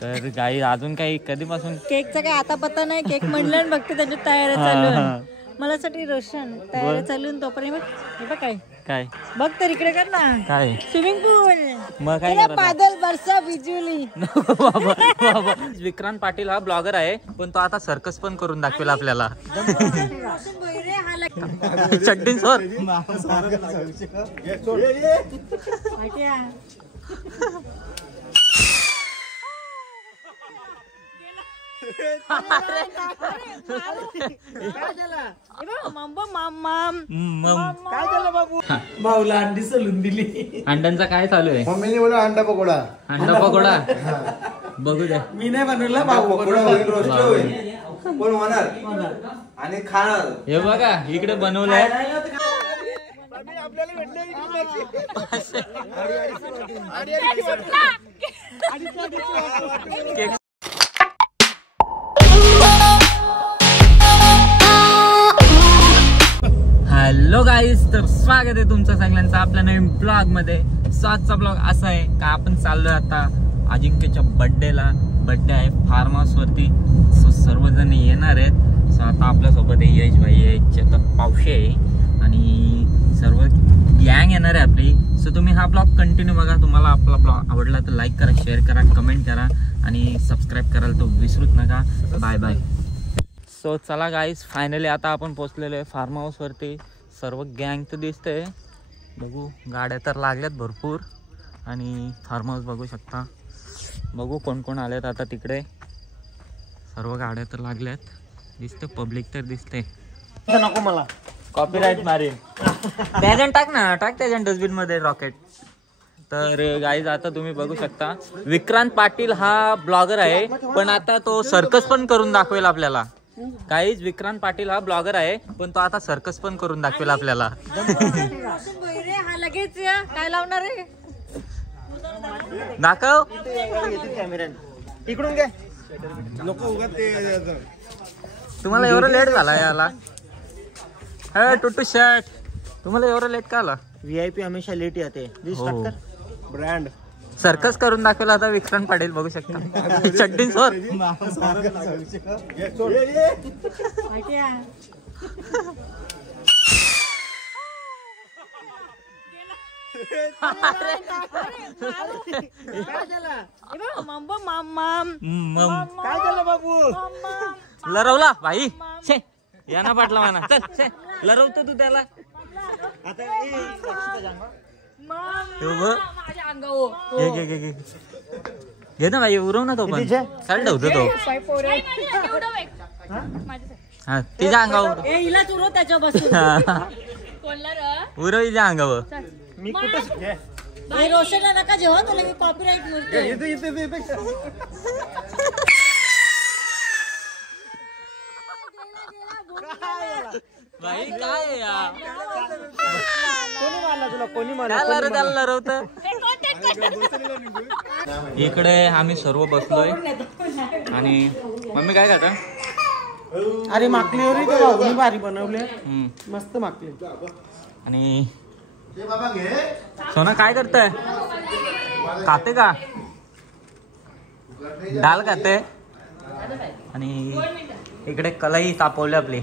तर काही अजून काही कधीपासून केकचा काय आता पत्ता नाही. केक म्हणलं बघते त्याची तयारी चालू आहे. मला साठी रोशन तयारी चालू तोपर्यंत हे बघ काय काय बघ तर इकडे कर ना काय स्विमिंग पूल. मग काय बादल बरसा बिजुली. विक्रांत पाटील हा ब्लॉगर आहे पण तो आता सर्कस पण करून दाखवेल आपल्याला. चड्डीन सोर भाऊला अंडी सोलून दिली. अंड्यांचा काय चालू आहे? मम्मीने बोला अंडा पकोडा. अंडा पकोडा बघू द्या. मी नाही बनवला भाऊ पकोडा होईल, रोस्ट होईल, पण होणार आणि खाणार. हे बघा इकडे बनवलंय. आपल्याला भेटलं हॅलो गाईज, तर स्वागत आहे तुमचं सगळ्यांचं आपल्या नवीन ब्लॉग मध्ये. आजचा ब्लॉग असा आहे का आपण चाललोय आता अजिंक्यच्या बर्थडेला. बर्थडे आहे फार्म हाऊस वरती. सो सर्वजण येणार आहेत. सो आता आपल्यासोबत यश भाई आहे, चेतक पावशे आहे आणि सर्व गँग येणार आहे आपली. सो तुम्ही हा ब्लॉग कंटिन्यू बघा. तुम्हाला आपला ब्लॉग आवडला तर लाईक करा, शेअर करा, कमेंट करा आणि सबस्क्राईब करायला तो विसरूच नका. Bye bye. सो चला गाईज, फायनली आता आपण पोचलेलो आहे फार्म हाऊसवरती. सर्व गँग तर दिसते. बघू गाड्या तर लागल्यात भरपूर आणि फार्म हाऊस बघू शकता. बघू कोण कोण आलेत आता तिकडे. सर्व गाड्या तर लागल्यात दिसते, पब्लिक तर दिसते. नको मला कॉपीराईट मारेल. त्याच्यान टाक ना, टाक त्याच्यान डस्टबिन मध्ये रॉकेट. तर गाईज आता तुम्ही बघू शकता विक्रांत पाटील हा ब्लॉगर आहे पण आता तो सर्कस पण करून दाखवेल आपल्याला. गाईज विक्रांत पाटील हा ब्लॉगर आहे पण तो आता सर्कस पण करून दाखवेल आपल्याला. हा लगेच काय लावणार आहे दाखव. इकडून घे. नको उगाच ते. तुम्हाला एवढं लेट झाला याला? टुटू शर्ट तुम्हाला एवढं लेट का आला? VIP हमेशा लेट येते. ब्रँड सर्कस करून दाखवला आता विक्रांत पाटील बघू शकता. चड्डीन सोर काय झालं बाबू? लरवला भाई. छे याना पाटला म्हणा. चल छे लरवतो तू त्याला. घे ना भाई, उरव ना तो पण. चाल ठेवतो तो. हा तिच्या अंगावर हिलाच उरव त्याच्यापासून. उरव तिच्या अंगावर. मी कुठं रोशन नका जेव्हा तुला मी कॉपीराईट मिळतो. भाई काय आहे यार? कोणी मारला तुला? कोणी त्याला लरवत. इकडे आम्ही सर्व बसलोय आणि मम्मी काय करता? अरे माकलीवर भाऊनी भारी बनवले, मस्त माकली. आणि सोना काय करताय? खाते का? डाल खाते. आणि इकडे कलई तापवली आपली.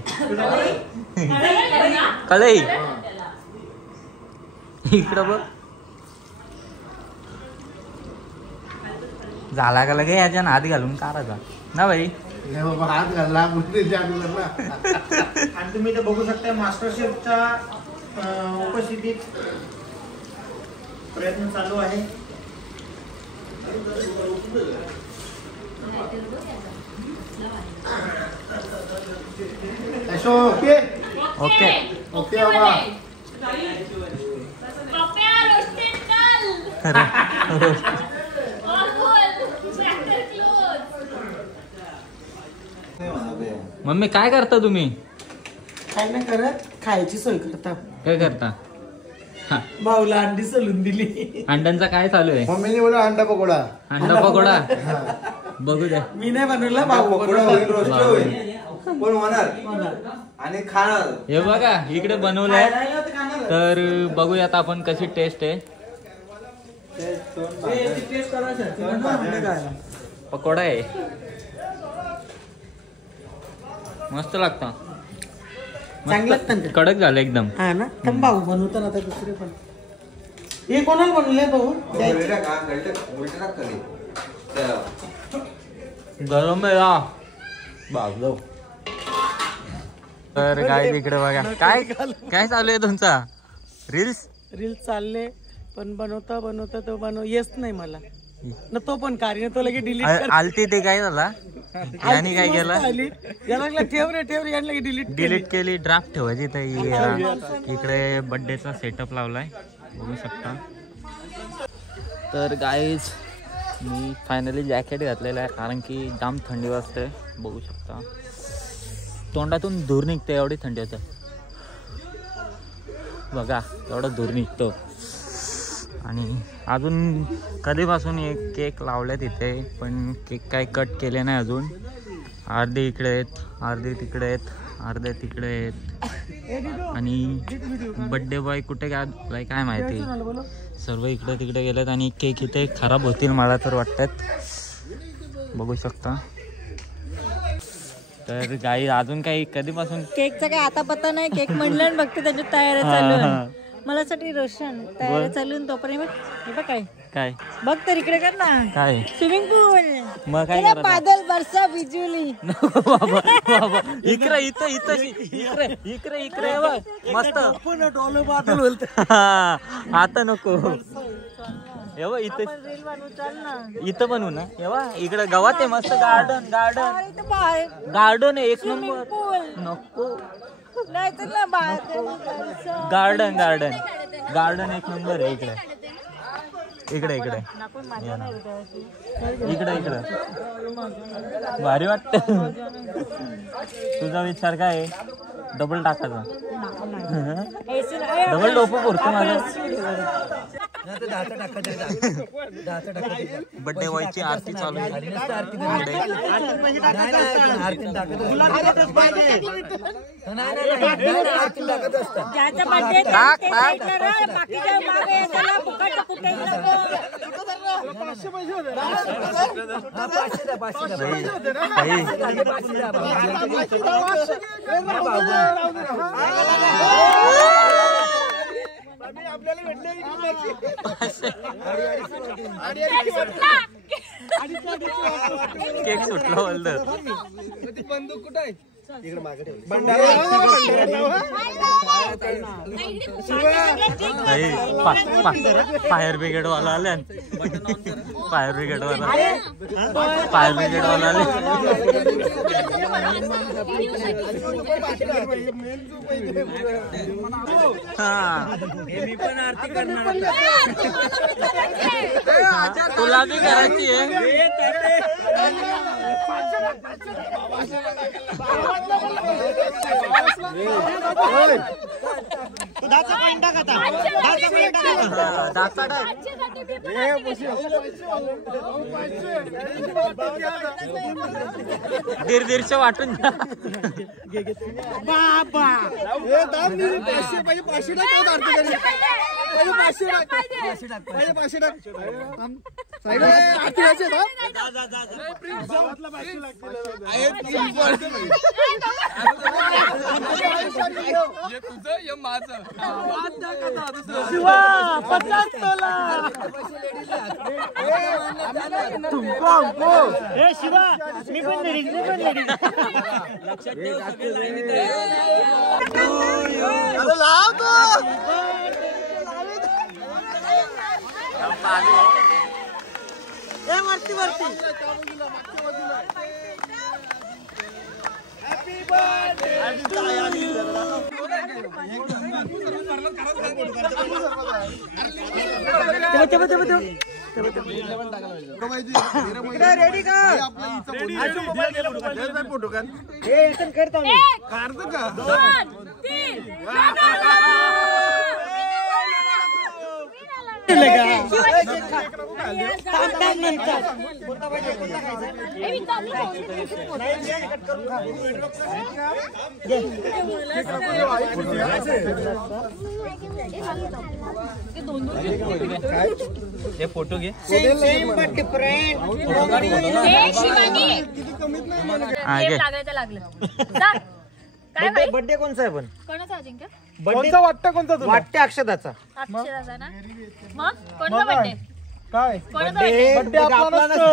कलई इकडं बघ. झाला का लगे याच्या हात घालून काढायचा ना भाई? हात घालला. आणि तुम्ही इथे बघू शकता मास्टर शेफच्या उपस्थितीत प्रयत्न चालू आहे. ओके ओके ओके बाबा. मम्मी काय करता तुम्ही? काय नाही करत, खायची सोय करता. काय करता? भाऊला अंडी सोलून दिली. अंड्यांचा काय चालू आहे? मम्मीने बोला अंडा पकोडा. अंडा पकोडा बघू द्या. मी नाही बनवला. भाऊ पकोडा होईल, रोस्ट होईल, पण होणार आणि खाणार. हे बघा इकडे बनवलंय. तर बघूया आता आपण कशी टेस्ट आहे. पकोडा आहे, मस्त लागतं, कडक झालं एकदम. हा ना, भाऊ बनवतो ना आता दुसरे पण. हे कोणाला बनवले भाऊ? गरम आहे ना बाबलो. तर काय तिकडे बघा काय काय चालू आहे तुमचा रील्स चालले, पण बनवता तो येत नाही मला ना. तो पण कार्य तो लगे डिलीट आलती ते काय झाला याने काय केलं, डिलीट केली. ड्राफ्ट ठेवायची तर इकडे बर्थडेचा सेटअप लावलाय बघू शकता. तर गाईज मी फायनली जॅकेट घातलेलं आहे कारण की जाम थंडी वाजते, बघू शकता. तोंडातून धूर निघते, एवढी थंडी होते बघा, एवढा धूर निघतो. आणि अजून कधीपासून एक केक लावले तिथे, पण केक काय कट केले नाही अजून. अर्धे इकडे आहेत, अर्धे तिकडे आहेत, अर्धे तिकडे आहेत. आणि बड्डे बॉय कुठे काय काय माहिती, सर्व इकडे तिकडे गेलेत. आणि केक इथे खराब होतील मला तर वाटतात, बघू शकता. तर काही अजून काही कधीपासून केकचा काय आता पत्ता नाही. केक म्हणलं बघते त्याची तयारी चालू मला साठी रोशन तयारी चालून तोपर्यंत हे बघ काय काय बघ तर इकडे कर ना, काय स्विमिंग पूल. मग काय बादल बरसा बिजुली. बाबा इकडे इथं इकडे इकडे इकडे मस्त आता नको एव्हा इथं बनवू ना. एव्हा इकडे गावात आहे मस्त गार्डन गार्डन आहे एक नंबर. नको गार्डन गार्डन एक नंबर आहे इकडे इकडे इकडे इकडे इकडे भारी वाटत. तुझा विचार काय आहे? डबल टाकायचा, डबल डोपं पुरतो माझं. बड्डे बॉयची आरती चालू आहे. केक सुटला बोलत. बंदूक कुठे आहे? फायर ब्रिगेड वाला आले, फायर ब्रिगेड वाला आले. तुला बी करायची आहे. दीडशे वाटून शिवा मी पण लक्षात ठेव. वरती वरती रेडी का? फोटो काढ. हे फोटो घे. बर्थडे कोणचा आहे पण कोणाचा अजिंक्य? कोणता वाटतं कोणता तुला वाटते अक्षदाचा अक्षराचा ना. मग कोणाचा बर्थडे? काय कोणाचा बर्थडे? बर्थडे आपला नसतो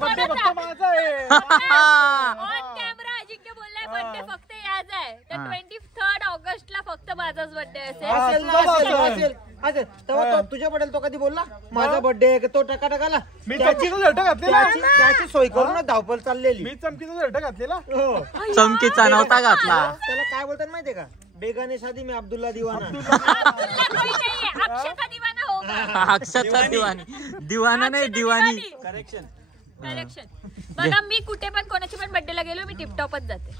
बर्थडे फक्त माझा आहे. ऑन कॅमेरा अजिंक्य बोललाय बर्थडे फक्त याचा आहे. तर 23 ऑगस्टला फक्त माझाच बर्थडे असेल. तेव्हा तुझ्या पडेल तो कधी बोलला माझा बर्थडे तो टका टकाला मी चमकीचा शर्ट घातलेला त्याची सोय करून धावपल चाललेली मी चमकीचा शर्ट घातलेला चमकीचा नव्हता घातला. त्याला काय बोलतात माहितीये का बेगाने शादी में अब्दुल्ला दिवाना अक्षता दिवाना होगा. अक्षता दिवाना नाही दिवानी. करेक्शन. बघा मी कुठे पण कोणाची पण बर्थडेला गेलो मी टिपटॉपच जाते.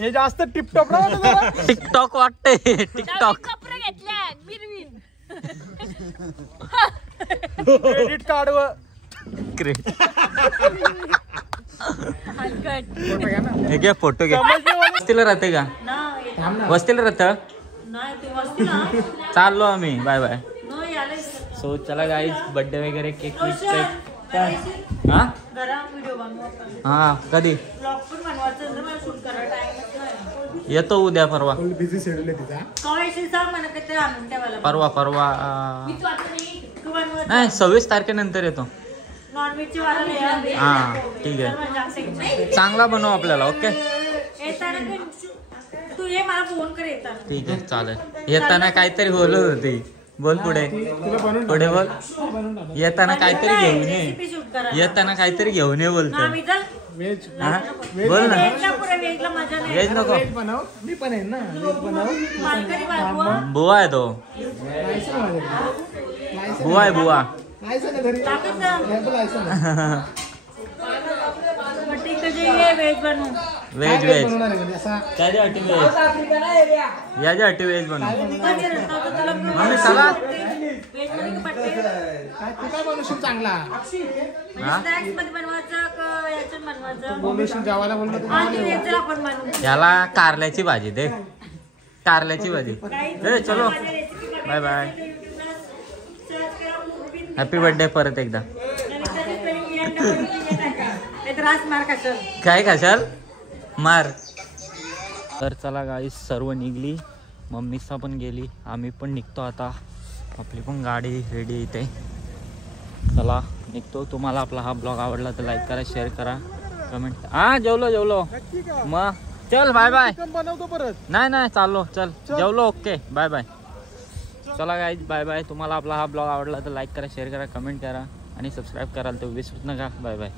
हे जास्त टिपटॉप ना वाटत जरा. टिकटॉक वाटते टिकटॉक. कपडे घेतल्या मिरवीन. क्रेडिट कार्ड वर हलकट. हे घे फोटो घे. वस्तीला राहते का? वस्तीला राहत. चाललो आम्ही. Bye bye. सो चला गाईज बर्थडे वगैरे केक हा हा कधी येतो उद्या परवा. बिझी शेड्यूल आहे तिचा. परवा परवा नाही 26 तारखेनंतर येतो. हा ठीक आहे. चांगला बनव आपल्याला. ओके तू ये मला फोन कर येताना. ठीक आहे चालेल. येताना काहीतरी बोलत होती. बोल पुढे पुढे बोल. येताना काहीतरी घेऊन ये. येताना काहीतरी घेऊन ये बोलतो. हा बोल ना. व्हेज नको. बनव मी पण आहे ना बनव. बुवा आहे तो. बुवा आहे बुवा. व्हेज व्हेज त्याच्यासाठी व्हेज याच्यासाठी व्हेज बनव. मम्मी चला. काय बनवशील चांगला बोलशील गावाला बोलतो. याला कारल्याची भाजी दे. कारल्याची भाजी. ए चलो बाय बाय. हॅपी बर्थडे परत एकदा. काय खाशाल मार. तर चला गाईस सर्व निघली. मम्मीसा पण गेली. आम्ही पण निघतो आता. आपली पण गाडी रेडी इथे. चला निघतो. तुम्हाला आपला हा ब्लॉग आवडला तर लाईक करा शेअर करा कमेंट. हा जेवलो मग चल बाय बाय. बनवतो परत. नाही चाललो चल जेवलो. Okay bye bye. चला गाईज बाय बाय. तुम्हाला आपला हा ब्लॉग आवडला तर लाईक करा शेअर करा कमेंट करा आणि सबस्क्राईब कराल तर विसरूच नका. Bye bye.